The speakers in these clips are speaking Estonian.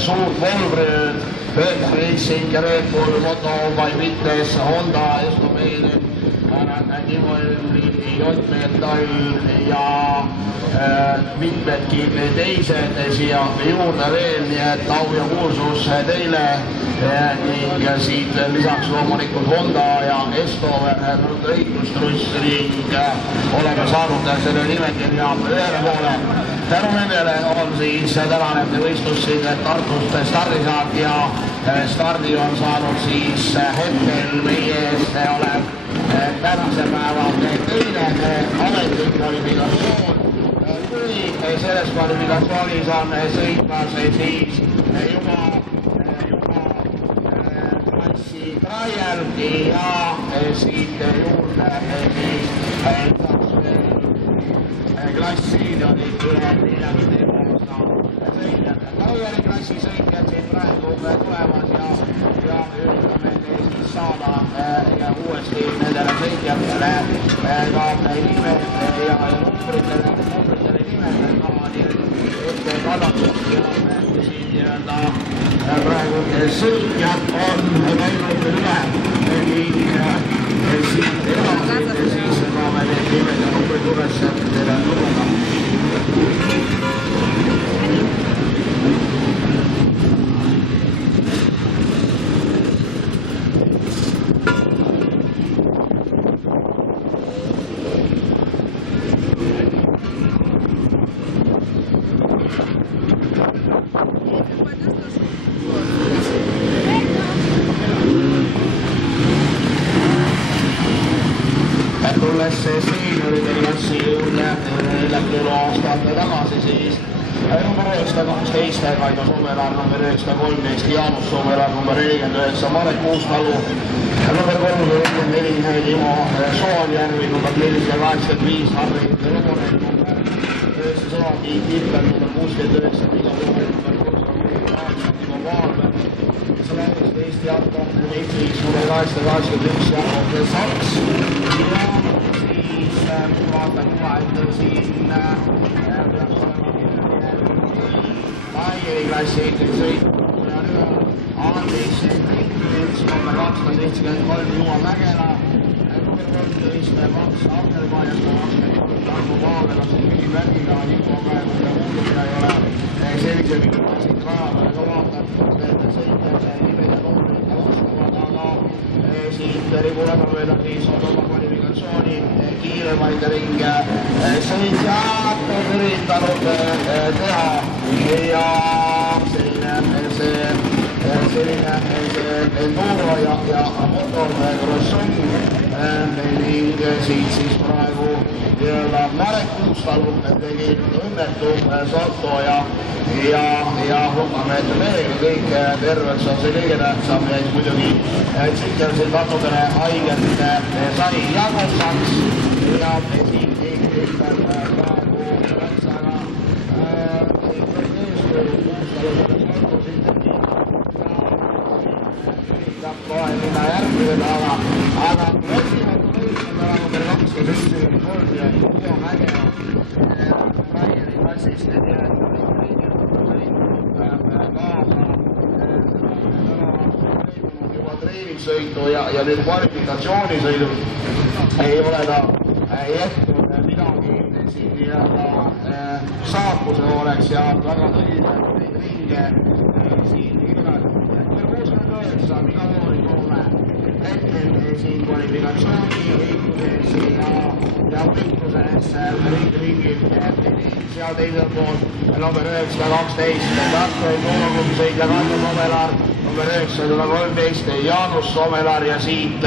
suurt Volbröd, Bird Racing ja Red Bull Moto by Witness, Honda, Estomeel, J-Metall ja mitmedki teised siia juurde veel, nii et au ja kuulsus teile ning siit lisaks loomulikult Honda ja Estover õigustruss ning oleme saanud selle nimekirja ühele poole. Tänu nendele on siis tänane võistlus siin Tartust stardi saanud ja stardi on saanud siis hetkel meie ees olev tänase päeva teine ametlik kvalifikatsioon. Kui selles kvalifikatsioonis on sõitmas siis juba klassi Traier ja siit juurde siis klassiidionid üle 40 Traieri klassi sõitjad siin praegu tulemas ja üritame siis saada uuesti nendele sõitjatele ka nimed ja numbritele nimed ette kallatud ja siin praegu sõitjad on läinud üle ning siit edasi siis saame need nimed ja numbrid üles teile lugeda. Tulles seenioride klassi juurde 40 aastat tagasi siis number 912 Kaido Soomelaar, number 913 Jaanus Soomelaar, number 49 Marek Uustalu, number 344 Timo Soonjärvi, number 485 Harri Lõbonen, number 9 Kiipel, number 69 Miga Soomel, number 308 Timo Vaalberg, 119 Jarko Dmitriks, number 881 Jakob Saks ja vaatan juba, et siin Lairi klassi sõitnud ja nüüd Andris Hendriks, number 273 Juha Mägela, number 13 Maks Ahnermaa ja 123 Tarmo Paavela, see küsimärgiga info praegu ja kuulumine ei ole sellise mikrosid rajadele ka vaatatud, et sõitjate nimed ja numbrid vastavad, aga siit Ribuladamööda siis on oma kvalifikatsiooni kiiremaid ringe sõitjad üritanud teha ja selline enduro ja motorcrossing ning siit siis praegu Marek Uustalu tegi õnnetu salto ja lubame, et meiega kõik terveks on see kõige tähtsam ja muidugi Tsikkel siin natukene haiget sai jagusaks ja siin kõik praegu Rätsaga üritab kohe minna järgmine aga number 273 ja Juha Mägela Raieri klassist juba treeningsõitu ja nüüd kvalifikatsioonisõidul ei ole ta jätnud midagi siin nii-öelda saatuse oleks ja väga tõsiselt neid ringe siin Miga Loori Toome hetkel siin kvalifikatsiooni heituses ja võitluses ringil seal teisel pool number 912 Tartu Toomagrupi sõitja Kaido Soomelaar, number 913 Jaanus Soomelaar ja siit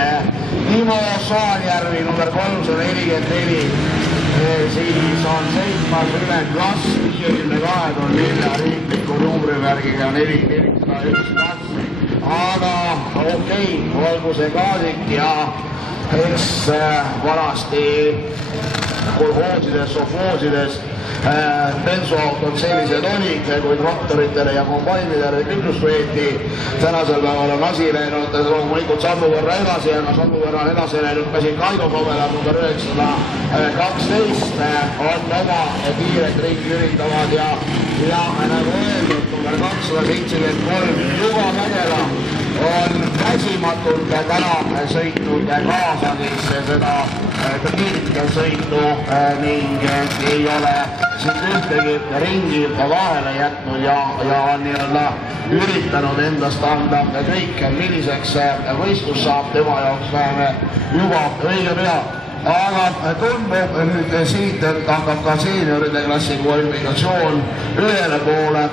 Timo Soonjärvi number 344 siis on sõitmas üle klass 52 riikliku numbrimärgiga 401 klass. Aga okei, olgu see kaasik ja eks vanasti kolhoosides, sovhoosides bensuautod sellised olid, kui traktoritele ja kombainidele küllust veeti. Tänasel päeval on asi läinud loomulikult sammu võrra edasi, aga sammu võrra edasi läinud ka siin Kaido Soomelaar number 912 on oma kiiret ringi üritavad ja nagu öeldud, number 2 973. Juga Mägela on väsimatult täna sõitnud kaasagisse seda sõitu ning ei ole siit ühtegi ringi vahele jätnud ja on nii-öelda üritanud endast anda kõik, milliseks võistlus saab, tema jaoks läheme juba õige pea. Aga tundub nüüd siit, et hakkab ka seenioride klassi kvalifikatsioon ühele poole.